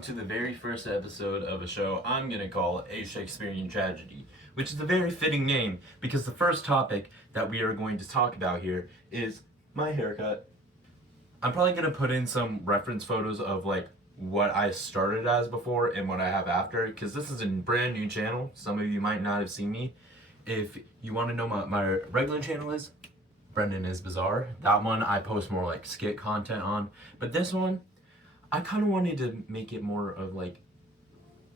welcome to the very first episode of a show I'm going to call A Shakespearean Tragedy, which is a very fitting name because the first topic that we are going to talk about here is my haircut. I'm probably going to put in some reference photos of like what I started as before and what I have after, because this is a brand new channel. Some of you might not have seen me. If you want to know what my regular channel is, Brendan is Bizarre. That one I post more like skit content on, but this one I kind of wanted to make it more of like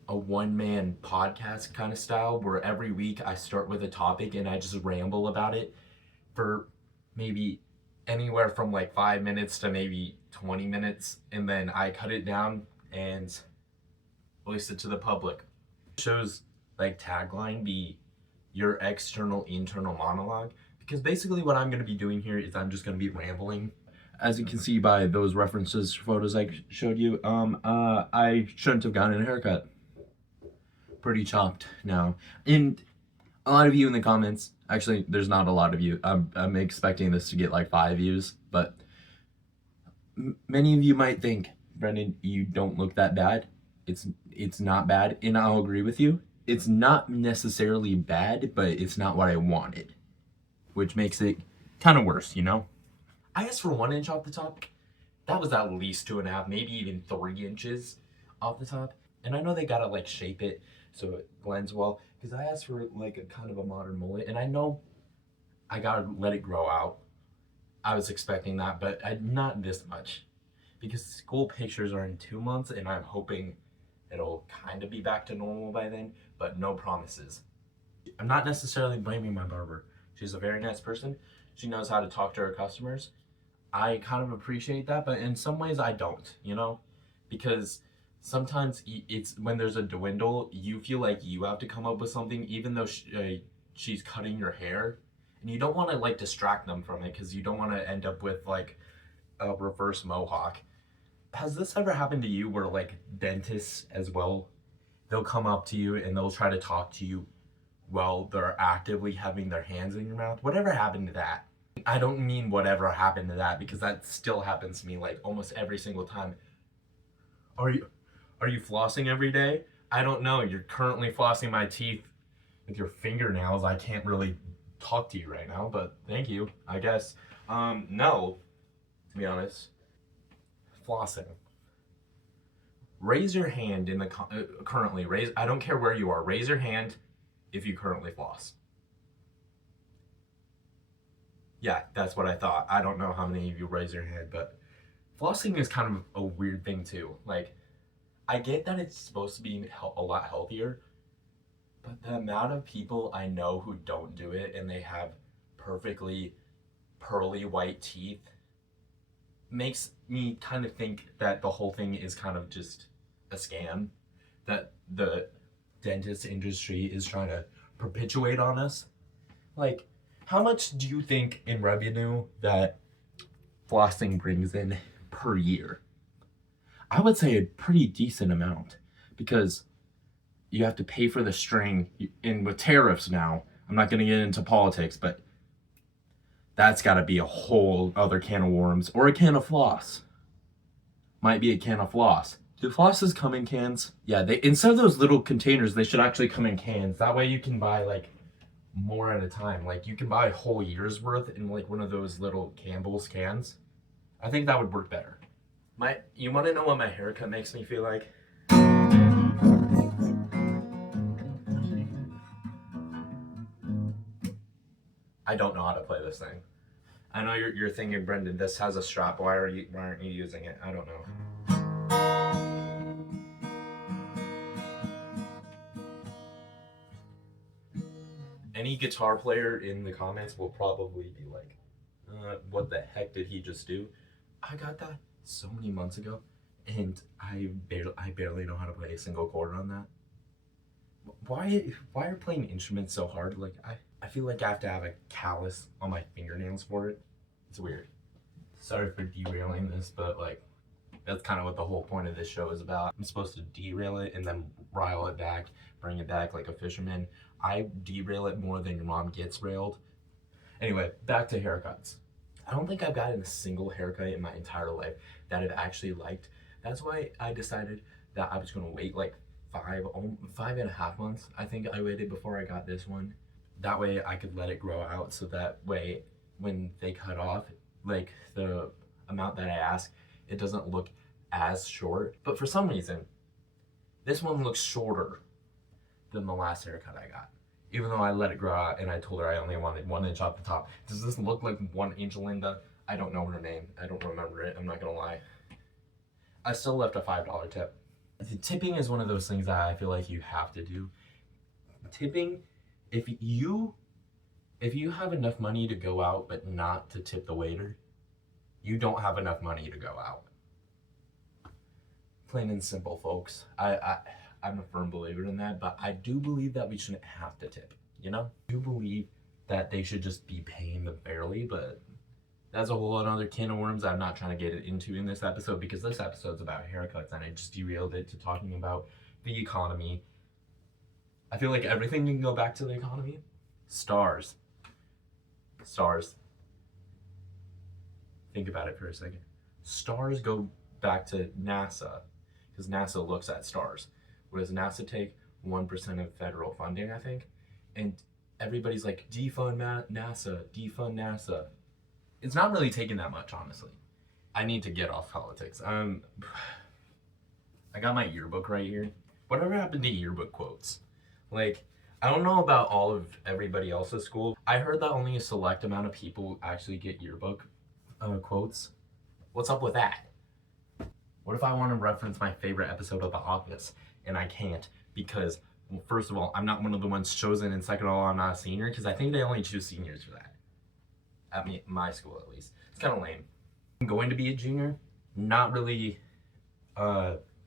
a one-man podcast kind of style where every week I start with a topic and I just ramble about it for maybe anywhere from like 5 minutes to maybe 20 minutes, and then I cut it down and release it to the public. Show's like tagline be your external internal monologue, because basically what I'm going to be doing here is I'm just going to be rambling. As you can see by those references photos I showed you, I shouldn't have gotten a haircut. Pretty chopped now. And a lot of you in the comments, actually there's not a lot of you, I'm expecting this to get like 5 views, but many of you might think, Brendan, you don't look that bad. It's not bad, and I'll agree with you. It's not necessarily bad, but it's not what I wanted, which makes it kind of worse, you know? I asked for 1 inch off the top. That was at least 2.5, maybe even 3 inches off the top. And I know they gotta like shape it so it blends well, because I asked for like a kind of a modern mullet, and I know I gotta let it grow out. I was expecting that, but not this much, because school pictures are in 2 months, and I'm hoping it'll kind of be back to normal by then, but no promises. I'm not necessarily blaming my barber. She's a very nice person. She knows how to talk to her customers. I kind of appreciate that, but in some ways I don't, you know? Because sometimes it's when there's a dwindle, you feel like you have to come up with something, even though she's cutting your hair. And you don't want to like distract them from it, because you don't want to end up with like a reverse mohawk. Has this ever happened to you where like dentists as well, they'll come up to you and they'll try to talk to you while they're actively having their hands in your mouth? Whatever happened to that? I don't mean whatever happened to that, because that still happens to me like almost every single time. Are you flossing every day? I don't know. You're currently flossing my teeth with your fingernails. I can't really talk to you right now, but thank you, I guess. No, to be honest. Flossing. Raise your hand in the currently raise. I don't care where you are. Raise your hand if you currently floss. Yeah, that's what I thought. I don't know how many of you raise your hand, but flossing is kind of a weird thing too. Like, I get that it's supposed to be a lot healthier, but the amount of people I know who don't do it and they have perfectly pearly white teeth makes me kind of think that the whole thing is kind of just a scam that the dentist industry is trying to perpetuate on us. Like, how much do you think in revenue that flossing brings in per year? I would say a pretty decent amount, because you have to pay for the string, and with tariffs now, I'm not going to get into politics, but that's got to be a whole other can of worms, or a can of floss. Might be a can of floss. Do flosses come in cans? Yeah, they, instead of those little containers, they should actually come in cans. That way you can buy like more at a time. Like, you can buy a whole year's worth in like one of those little Campbell's cans. I think that would work better. You want to know what my haircut makes me feel like? I don't know how to play this thing. I know you're thinking, Brendan, this has a strap. Why aren't you using it? I don't know. Any guitar player in the comments will probably be like, what the heck did he just do? I got that so many months ago, and I barely know how to play a single chord on that. Why are playing instruments so hard? Like, I feel like I have to have a callus on my fingernails for it. It's weird. Sorry for derailing this, but like, that's kind of what the whole point of this show is about. I'm supposed to derail it and then rile it back, bring it back like a fisherman. I derail it more than your mom gets railed. Anyway, back to haircuts. I don't think I've gotten a single haircut in my entire life that I've actually liked. That's why I decided that I was gonna wait like 5.5 months. I think I waited before I got this one. That way I could let it grow out, so that way when they cut off like the amount that I ask, it doesn't look as short. But for some reason, this one looks shorter than the last haircut I got. Even though I let it grow out and I told her I only wanted 1 inch off the top. Does this look like 1 inch Linda? I don't know her name. I don't remember it. I'm not gonna lie. I still left a $5 tip. The tipping is one of those things that I feel like you have to do. Tipping, if you have enough money to go out but not to tip the waiter, you don't have enough money to go out. Plain and simple, folks. I'm a firm believer in that, but I do believe that we shouldn't have to tip, you know? I do believe that they should just be paying them fairly, but that's a whole other can of worms I'm not trying to get into in this episode, because this episode's about haircuts and I just derailed it to talking about the economy. I feel like everything can go back to the economy. Stars. Think about it for a second. Stars go back to NASA, because NASA looks at stars. What does NASA take? 1% of federal funding, I think. And everybody's like, defund NASA, defund NASA. It's not really taking that much, honestly. I need to get off politics. I got my yearbook right here. Whatever happened to yearbook quotes? Like, I don't know about all of everybody else's school. I heard that only a select amount of people actually get yearbook quotes. What's up with that? What if I want to reference my favorite episode of The Office and I can't because, well, first of all, I'm not one of the ones chosen, and second of all, I'm not a senior, because I think they only choose seniors for that. At my school, at least. It's kind of lame. I'm going to be a junior. Not really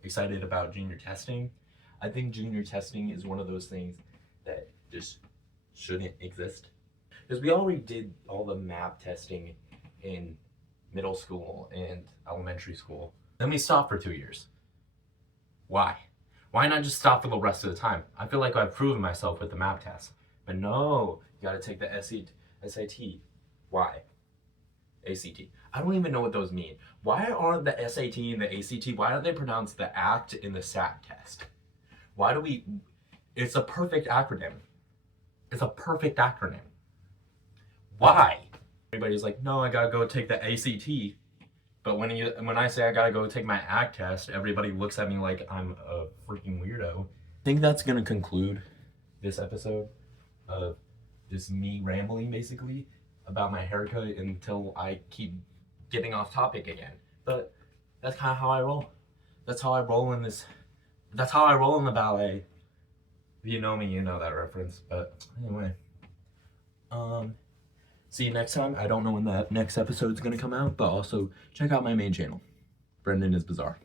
excited about junior testing. I think junior testing is one of those things that just shouldn't exist. Because we already did all the map testing in middle school and elementary school. Then we stopped for 2 years. Why? Why not just stop for the rest of the time? I feel like I've proven myself with the map test. But no, you gotta take the SAT. Why? ACT. I don't even know what those mean. Why aren't the SAT and the ACT, why don't they pronounce the ACT in the SAT test? Why do we, it's a perfect acronym. It's a perfect acronym. Why? Everybody's like, no, I gotta go take the ACT. But when I say I gotta go take my ACT test, everybody looks at me like I'm a freaking weirdo. I think that's gonna conclude this episode of just me rambling, basically, about my haircut until I keep getting off topic again. But that's kind of how I roll. That's how I roll in this. That's how I roll in the ballet. If you know me, you know that reference. But anyway, see you next time. I don't know when that next episode's gonna come out, but also check out my main channel. Brendan is Bizarre.